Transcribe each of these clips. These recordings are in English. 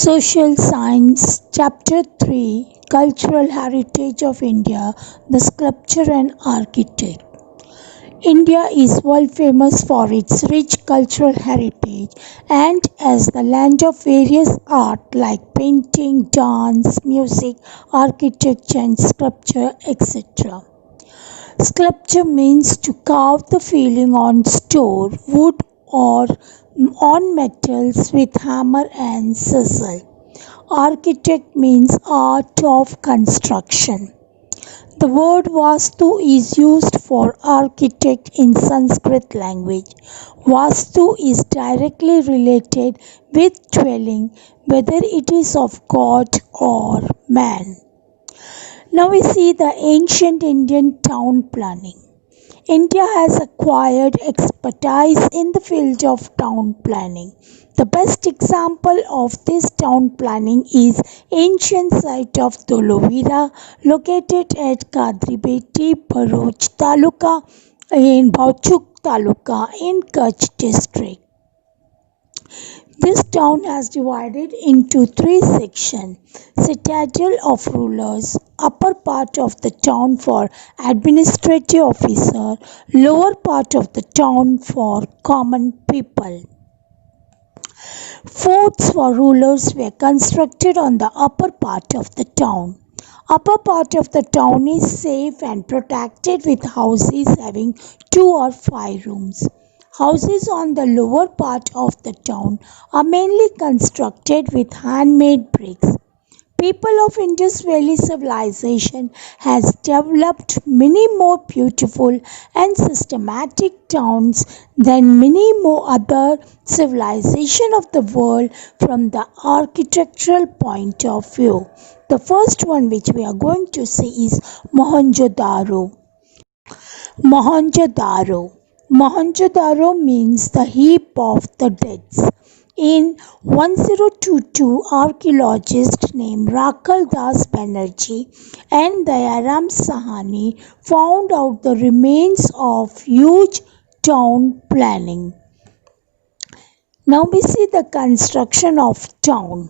Social Science, Chapter 3, Cultural Heritage of India, the Sculpture and Architect. India is world famous for its rich cultural heritage and as the land of various art like painting, dance, music, architecture and sculpture, etc. Sculpture means to carve the feeling on stone, wood or on metals with hammer and chisel. Architect means art of construction. The word Vastu is used for architect in Sanskrit language. Vastu is directly related with dwelling, whether it is of God or man. Now we see the ancient Indian town planning. India has acquired expertise in the field of town planning. The best example of this town planning is ancient site of Dolovira located at Kadribeti, Bharuch Taluka in Bauchuk Taluka in Kutch district. This town has divided into three sections: citadel of rulers, upper part of the town for administrative officer, lower part of the town for common people. Forts for rulers were constructed on the upper part of the town. Upper part of the town is safe and protected with houses having 2 or 5 rooms. Houses on the lower part of the town are mainly constructed with handmade bricks. People of Indus Valley civilization has developed many more beautiful and systematic towns than many more other civilizations of the world from the architectural point of view. The first one which we are going to see is Mohenjo-daro. Mohenjo-daro. Mohenjo-daro means the heap of the dead. In 1022, archaeologist named Rakal Das Banerjee and Dayaram Sahani found out the remains of huge town planning. Now we see the construction of town.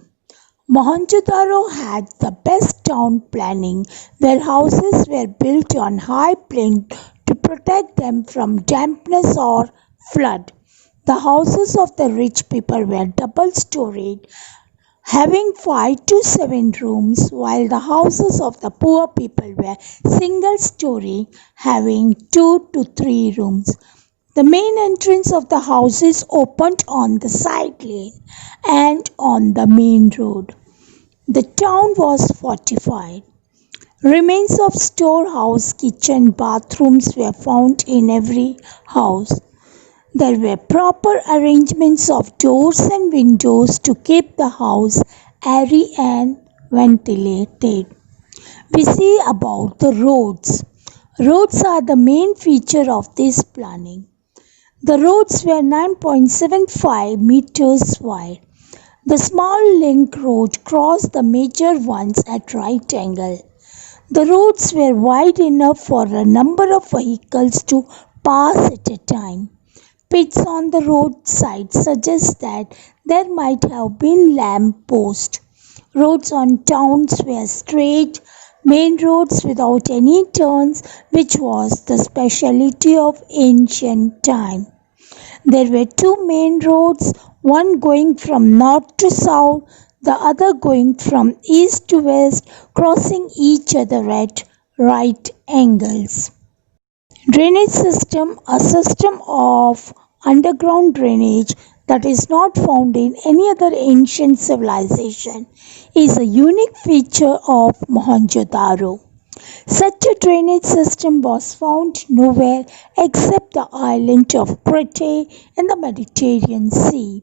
Mohenjo-daro had the best town planning where houses were built on high plain to protect them from dampness or flood. The houses of the rich people were double-storied, having 5 to 7 rooms, while the houses of the poor people were single-story, having 2 to 3 rooms. The main entrance of the houses opened on the side lane and on the main road. The town was fortified. Remains of storehouse, kitchen, bathrooms were found in every house. There were proper arrangements of doors and windows to keep the house airy and ventilated. We see about the roads. Roads are the main feature of this planning. The roads were 9.75 meters wide. The small link road crossed the major ones at right angle. The roads were wide enough for a number of vehicles to pass at a time. Pits on the roadside suggest that there might have been lamp posts. Roads on towns were straight, main roads without any turns, which was the speciality of ancient time. There were two main roads, one going from north to south, the other going from east to west, crossing each other at right angles. Drainage system, a system of underground drainage that is not found in any other ancient civilization, is a unique feature of Mohenjo-daro. Such a drainage system was found nowhere except the island of Crete in the Mediterranean Sea.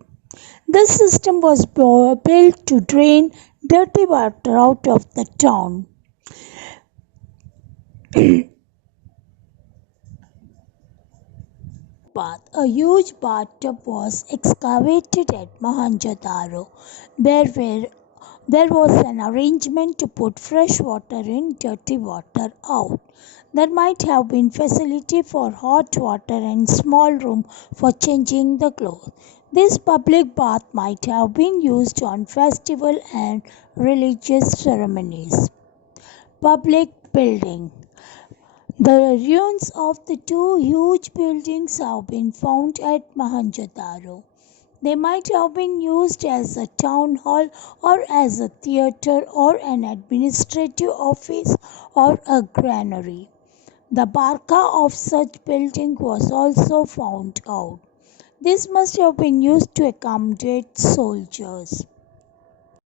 This system was built to drain dirty water out of the town. A huge bathtub was excavated at Mohenjo-daro. There was an arrangement to put fresh water in, dirty water out. There might have been facility for hot water and small room for changing the clothes. This public bath might have been used on festival and religious ceremonies. Public building. The ruins of the two huge buildings have been found at Mohenjo-daro. They might have been used as a town hall or as a theatre or an administrative office or a granary. The barca of such building was also found out. This must have been used to accommodate soldiers.